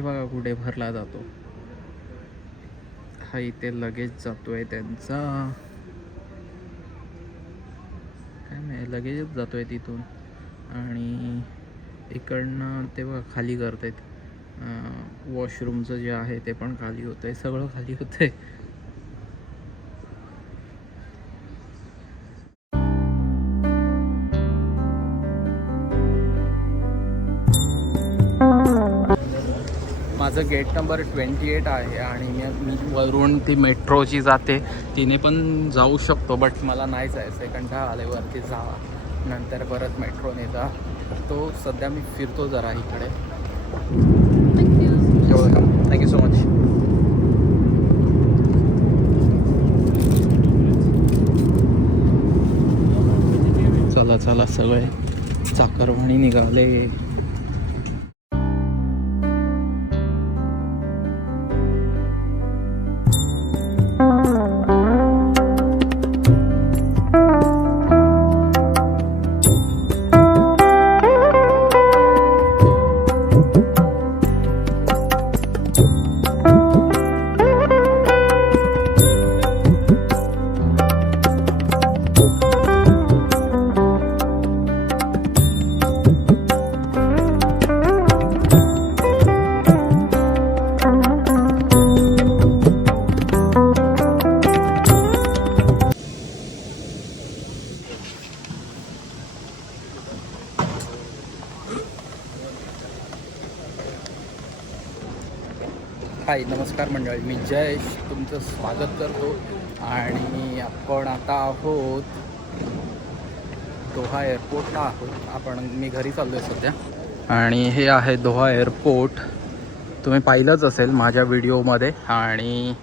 बघा कुठे भरला जातो. हा इथे लगेज जातोय त्यांचा. काय नाही लगेजच जातोय तिथून. आणि इकडनं ते बघा खाली करतायत. वॉशरूमचं जे आहे ते पण खाली होतंय सगळं खाली होतंय. माझं गेट नंबर ट्वेंटी एट आहे आणि मी वरून ती मेट्रो जी जाते. तिने पण जाऊ शकतो बट मला नाही जायचं आहे कंटाळा आले वरती जा नंतर परत मेट्रोने जा. तो सध्या मी फिरतो जरा इकडे. थँक्यू थँक्यू सो मच चला चला सगळे साखरवाणी निघाले. हाय नमस्कार मंडळी. मी जयेश तुमचं स्वागत करतो. आणि आपण आता आहोत दोहा एअरपोर्टला आहोत. आपण मी घरी चाललो आहे सध्या. आणि हे आहे दोहा एअरपोर्ट. तुम्ही पाहिलंच असेल माझ्या व्हिडिओमध्ये. आणि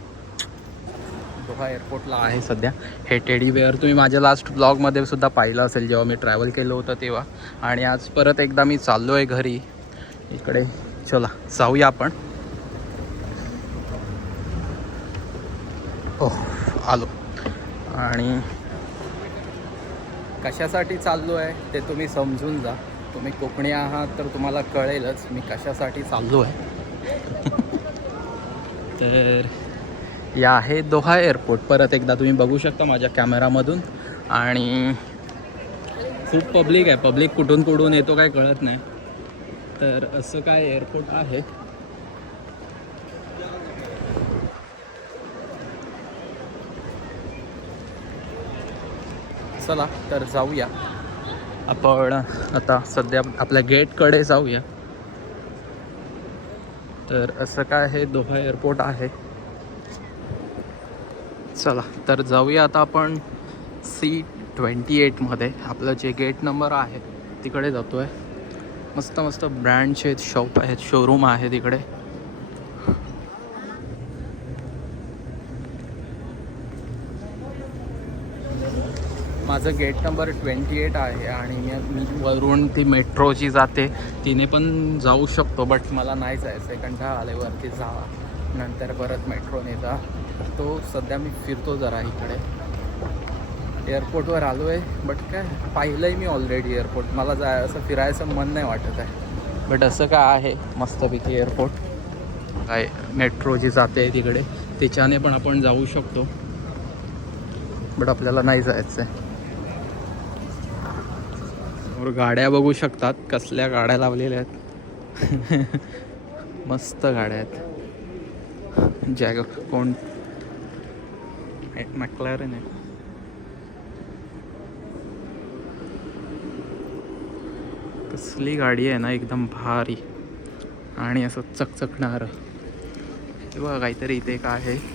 दोहा एअरपोर्टला आहे सध्या. हे टेडीवेअर तुम्ही माझ्या लास्ट ब्लॉगमध्ये सुद्धा पाहिलं असेल जेव्हा मी ट्रॅव्हल केलं होतं तेव्हा. आणि आज परत एकदा मी चाललो आहे घरी. इकडे चला जाऊया आपण. हो आलो. आणि कशासाठी चाललो आहे ते तुम्ही समजून जा. तुम्ही कोकणी आहात तर तुम्हाला कळेलच मी कशासाठी चाललो आहे. तर या आहे दोहा एअरपोर्ट परत एकदा तुम्ही बघू शकता माझ्या कॅमेरामधून आणि खूप पब्लिक आहे. पब्लिक कुठून कुठून येतो काय कळत नाही. तर असं काय एअरपोर्ट आहे. चला तर जाऊया. आपण आता सध्या आपल्या गेटकडे जाऊया. तर असं काय हे दोहा एअरपोर्ट आहे. चला तर जाऊया आता आपण सी ट्वेंटी एटमध्ये आपलं जे गेट नंबर आहे तिकडे जातो आहे मस्त मस्त ब्रँडचे शॉप आहेत शोरूम आहे तिकडे. माझं गेट नंबर ट्वेंटी एट आहे आणि मी वरून ती मेट्रो जी जाते. तिने पण जाऊ शकतो बट मला नाही जायचं आहे कंटाळा आले वरती जा. नंतर परत मेट्रोने जा. तो सध्या मी फिरतो जरा इकडे. एअरपोर्टवर आलो आहे बट काय पाहिलं आहे मी ऑलरेडी एअरपोर्ट मला जाय असं फिरायचं मन नाही वाटत आहे. बट असं काय आहे मस्तपैकी एअरपोर्ट काय मेट्रो जी जाते तिकडे. त्याच्याने पण आपण जाऊ शकतो. बट आपल्याला नाही जायचं आहे वर गाड्या बघू शकतात कसल्या गाड्या लावलेल्या आहेत. मस्त गाड्या आहेत. जॅग कोण? मॅक्लॅरन आहे कसली गाडी आहे ना एकदम भारी. आणि असं चकचकणारं. बघा काहीतरी इथे काय आहे.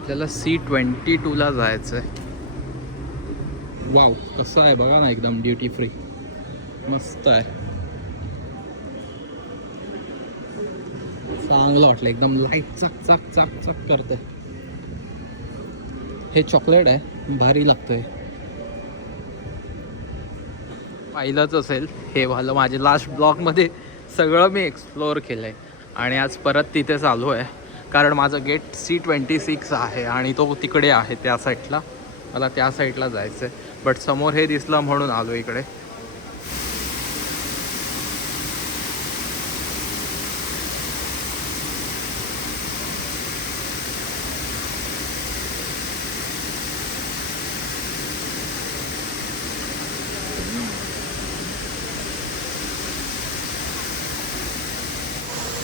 आपल्याला सी ट्वेंटी टूला जायचं आहे वाव कसं आहे बघा ना एकदम ड्युटी फ्री मस्त आहे. चांगलं वाटलं एकदम लाइट चक चक चक चक करते हे चॉकलेट आहे भारी लागतंय. पाहिलंच असेल हे वालं माझे लास्ट ब्लॉगमध्ये सगळं मी एक्सप्लोअर केलं आहे आणि आज परत तिथे चालू आहे. कारण माझं गेट सी ट्वेंटी सिक्स आहे आणि तो तिकडे आहे त्या साईडला मला त्या साईडला जायचं आहे बट समोर हे दिसलं म्हणून आलो इकडे.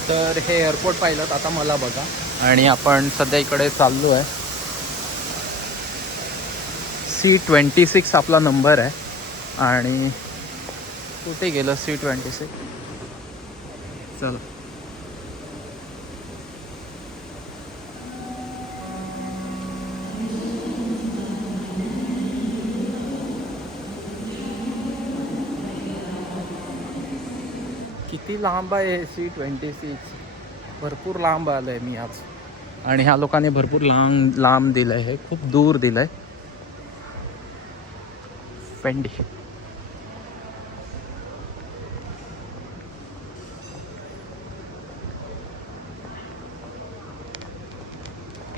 तर हे एअरपोर्ट पाहिलं आता मला बघा. आणि आपण सध्या इकडे चाललो आहे. सी ट्वेंटी सिक्स आपला नंबर आहे. आणि कुठे गेलं सी ट्वेंटी सिक्स चला. किती लांब आहे सी ट्वेंटी सिक्स? भरपूर लांब आलं आहे मी आज. आणि ह्या लोकांनी भरपूर लांब लांब दिलं आहे हे खूप दूर दिलं आहे पेंडी.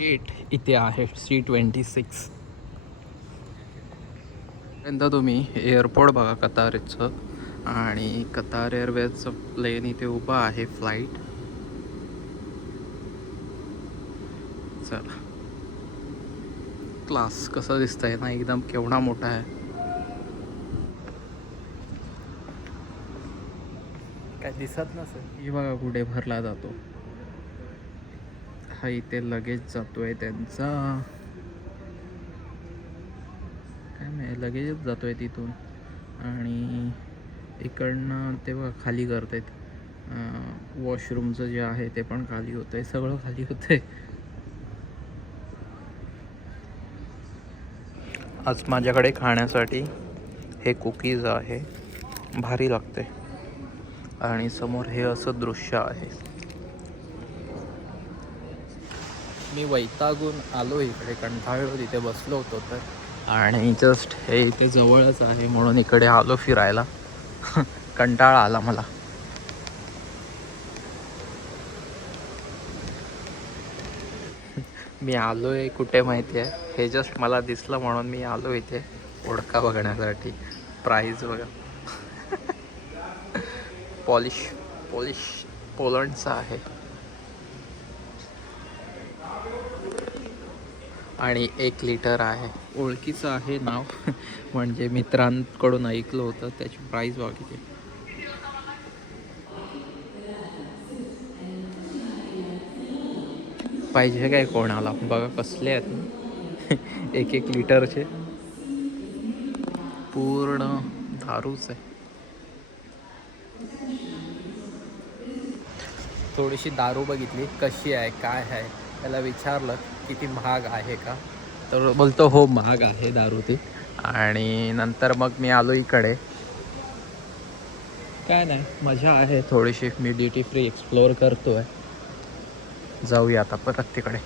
गेट इथे आहे सी ट्वेंटी सिक्स. पर्यंत तुम्ही एअरपोर्ट बघा कतारचं. आणि कतार एअरवेजचं प्लेन इथे उभं आहे फ्लाईट चला. क्लास कसं दिसतंय ना एकदम केवढा मोठा आहे. काय दिसत नसेल? ही बघा कुठे भरला जातो. हा इथे लगेच जातोय त्यांचा. काय नाही लगेचच जातोय तिथून. आणि इकडनं ते बघा खाली करतायत. वॉशरूमचं जे आहे ते पण खाली होतं आहे सगळं खाली होतं आहे आज माझ्याकडे खाण्यासाठी हे कुकीज आहे. भारी लागते आणि समोर हे असं दृश्य आहे. मी वैतागून आलो इकडे कंटाळलो तिथे बसलो होतो तर. आणि जस्ट हे इथे जवळच आहे म्हणून इकडे आलो फिरायला. कंटाळा आला मला. मी आलो आहे कुठे माहिती आहे हे जस्ट मला दिसलं म्हणून मी आलो इथे ओळखा बघण्यासाठी. प्राईज बघा. पॉलिश पॉलिश पोलंडचा आहे. आणि एक लिटर आहे. ओळखीचं आहे नाव. म्हणजे मित्रांकडून ऐकलं होतं त्याची प्राईस बघितली. पाहिजे काय कोणाला? बघा कसले आहेत एक एक लिटरचे. पूर्ण दारूच आहे. थोडीशी दारू बघितली कशी आहे काय आहे त्याला विचारलं. किती महाग आहे का? तर बोलतो हो महाग आहे दारू ती. आणि नंतर मग मी आलो इकडे. काय नाही मजा आहे थोडीशी. मी ड्युटी फ्री एक्सप्लोअर करतो आहे जाऊया आता परत तिकडे.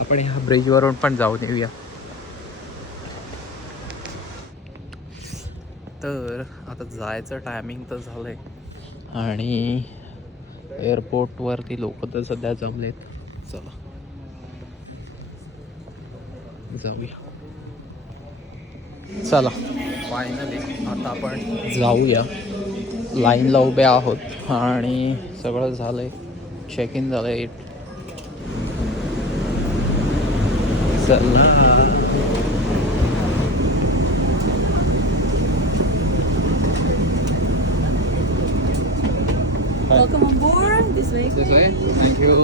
आपण ह्या ब्रिजवरून पण जाऊन येऊया. तर आता जायचं टायमिंग तर झालंय. आणि एअरपोर्टवरती लोक तर सध्या जमलेत. चला. जाऊया. चला. फायनली आता आपण जाऊया. लाईनला उभे आहोत आणि सगळं झालंय. चेक इन झालंय. चला. Welcome on board. This way. This way. Thank you.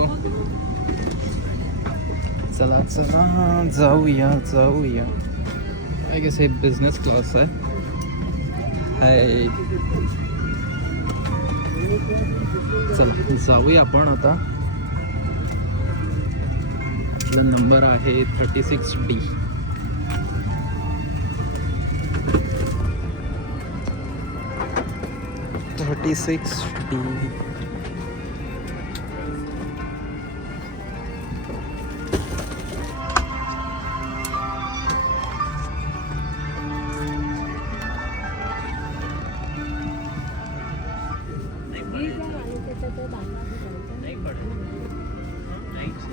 चला चला जाऊया जाऊया आय गेस हे बिझनेस क्लास आहे हाय चला जाऊया आपण आता आपला नंबर आहे thirty six D forty six D Thank you.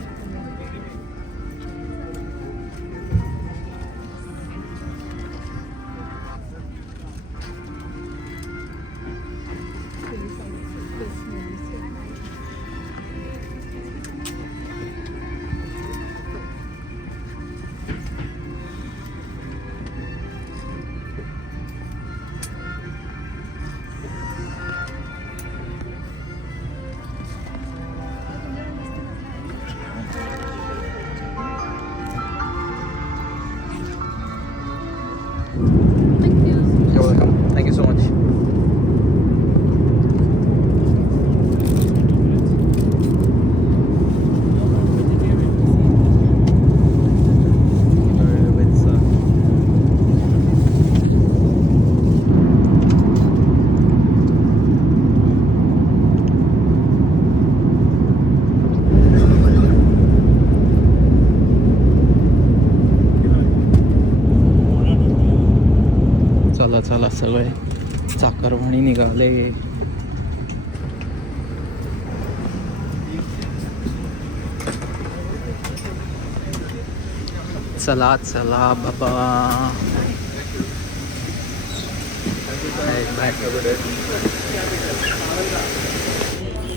चला चला सगळे चाकरवाणी निघाले. चला चला बाबा.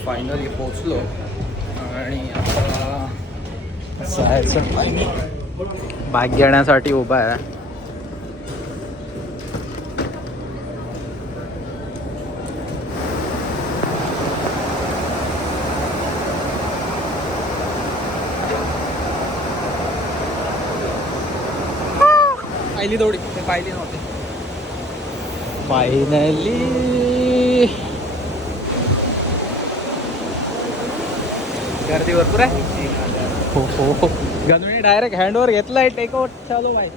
फायनली पोचलो आणि आता जायचं बाईक घेण्यासाठी उभा आहे. पाहिली थोडी ते पाहिली नव्हते. फायनली गर्दी भरपूर आहे. हो हो गणवेने डायरेक्ट हँडवर घेतलाय. टेक आउट चालू भाई